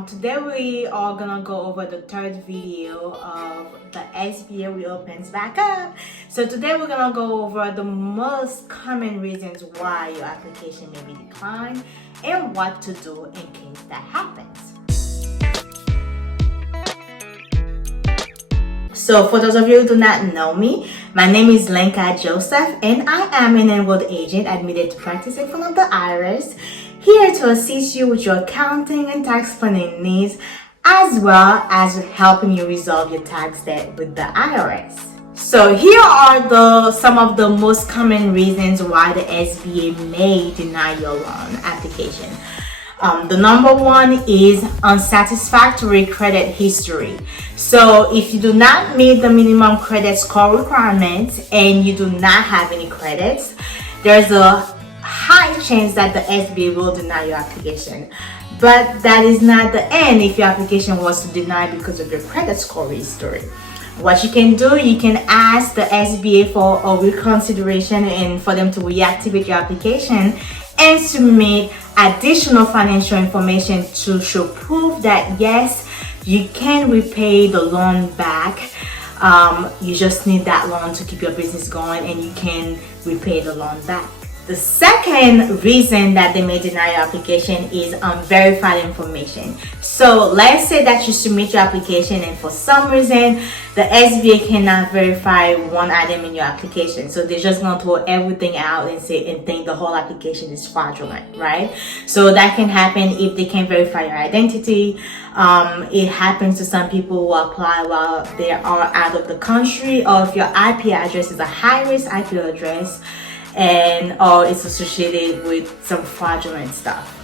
Today we are gonna go over the third video of the SBA reopens back up. So today we're gonna go over the most common reasons why your application may be declined and what to do in case that happens. So for those of you who do not know me, my name is Lenka Joseph and I am an enrolled agent admitted to practice in front of the IRS, here to assist you with your accounting and tax planning needs, as well as helping you resolve your tax debt with the IRS. So here are some of the most common reasons why the SBA may deny your loan application. The number one is unsatisfactory credit history. So if you do not meet the minimum credit score requirements and you do not have any credits, there's a high chance that the SBA will deny your application. But that is not the end if your application was denied because of your credit score history. What you can do, you can ask the SBA for a reconsideration and for them to reactivate your application and submit additional financial information to show proof that yes, you can repay the loan back. You just need that loan to keep your business going and you can repay the loan back. The second reason that they may deny your application is unverified information. So let's say that you submit your application and for some reason the SBA cannot verify one item in your application. So they're just going to throw everything out and think the whole application is fraudulent, right? So that can happen if they can't verify your identity. It happens to some people who apply while they are out of the country, or if your IP address is a high-risk IP address or it's associated with some fraudulent stuff.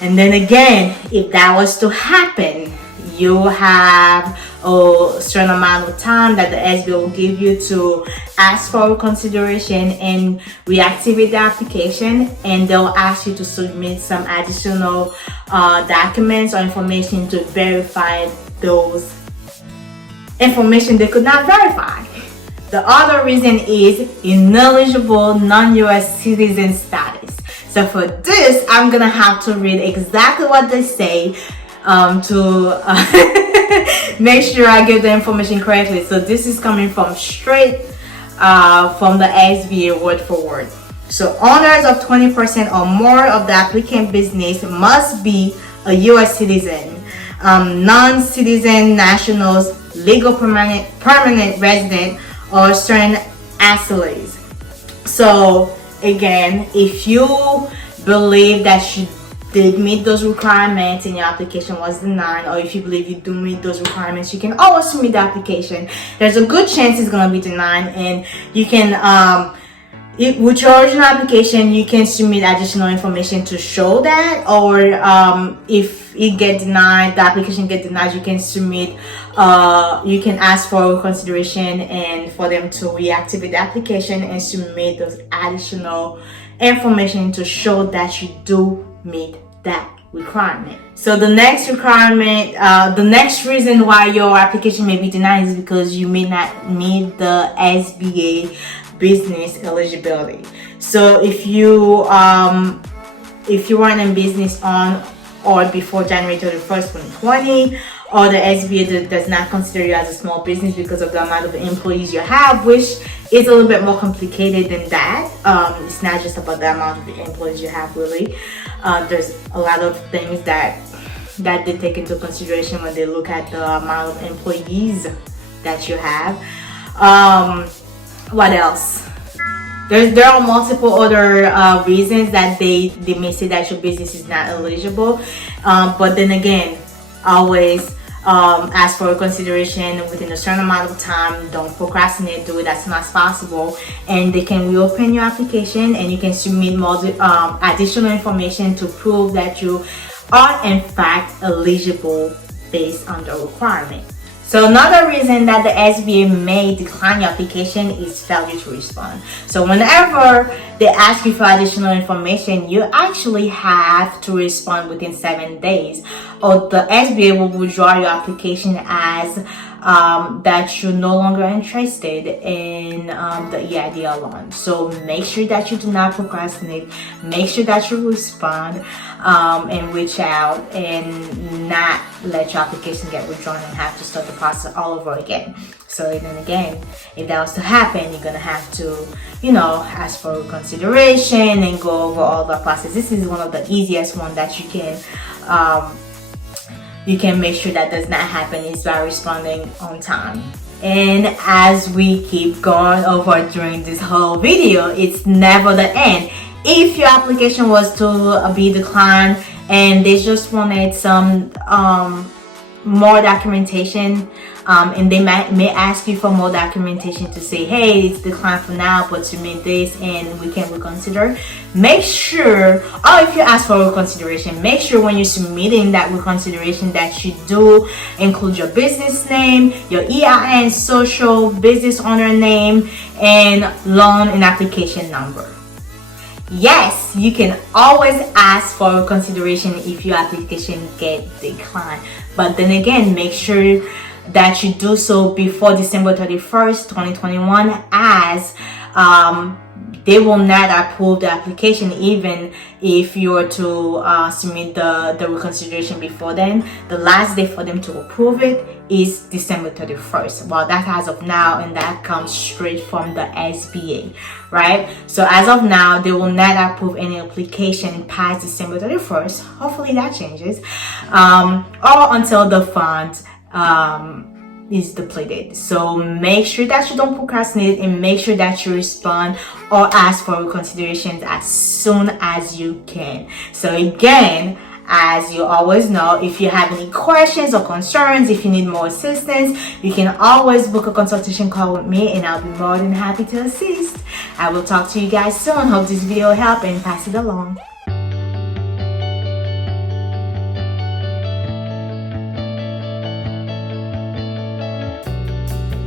And then again, if that was to happen, you have a certain amount of time that the SBA will give you to ask for consideration and reactivate the application, and they'll ask you to submit some additional documents or information to verify those information they could not verify. The other reason is ineligible non-US citizen status. So for this, I'm gonna have to read exactly what they say to make sure I get the information correctly. So this is coming from straight from the SBA word for word. So owners of 20% or more of the applicant business must be a US citizen. Non-citizen nationals, legal permanent resident, or certain asylees. So again, if you believe that you did meet those requirements and your application was denied, or if you believe you do meet those requirements, you can always submit the application. There's a good chance it's going to be denied, and you can with your original application you can submit additional information to show that, or if it get denied, the application get denied, you can submit you can ask for consideration and for them to reactivate the application and submit those additional information to show that you do meet that requirement. So the next requirement, the next reason why your application may be denied is because you may not meet the SBA business eligibility. So if you run a business on or before January 31st, 2020, or the SBA does not consider you as a small business because of the amount of employees you have, which is a little bit more complicated than that. It's not just about the amount of employees you have, really. There's a lot of things that they take into consideration when they look at the amount of employees that you have. What else? There are multiple other reasons that they may say that your business is not eligible, but then again, always ask for a consideration within a certain amount of time. Don't procrastinate, do it as soon as possible, and they can reopen your application and you can submit more additional information to prove that you are in fact eligible based on the requirement. So another reason that the SBA may decline your application is failure to respond. So whenever they ask you for additional information, you actually have to respond within 7 days, or the SBA will withdraw your application as that you're no longer interested in the EIDL loan. So make sure that you do not procrastinate. Make sure that you respond and reach out, and not let your application get withdrawn and have to start the process all over again. So then again, if that was to happen, you're gonna have to, ask for consideration and go over all the process. This is one of the easiest one that you can make sure that does not happen, is by responding on time. And as we keep going over during this whole video, it's never the end. If your application was to be declined and they just wanted some more documentation, and they may ask you for more documentation to say, hey, it's declined for now, but submit this and we can reconsider. Make sure, or if you ask for reconsideration, make sure when you're submitting that reconsideration that you do include your business name, your EIN, social, business owner name, and loan and application number. Yes, you can always ask for consideration if your application get declined, but then again, make sure that you do so before December 31st, 2021, as they will not approve the application even if you were to submit the reconsideration before then. The last day for them to approve it is December 31st. Well, that's as of now, and that comes straight from the SBA, right? So as of now, they will not approve any application past December 31st. Hopefully that changes, or until the fund is depleted. So make sure that you don't procrastinate, and make sure that you respond or ask for reconsiderations as soon as you can. So again, as you always know, if you have any questions or concerns, if you need more assistance, you can always book a consultation call with me, and I'll be more than happy to assist. I will talk to you guys soon. Hope this video helped, and pass it along.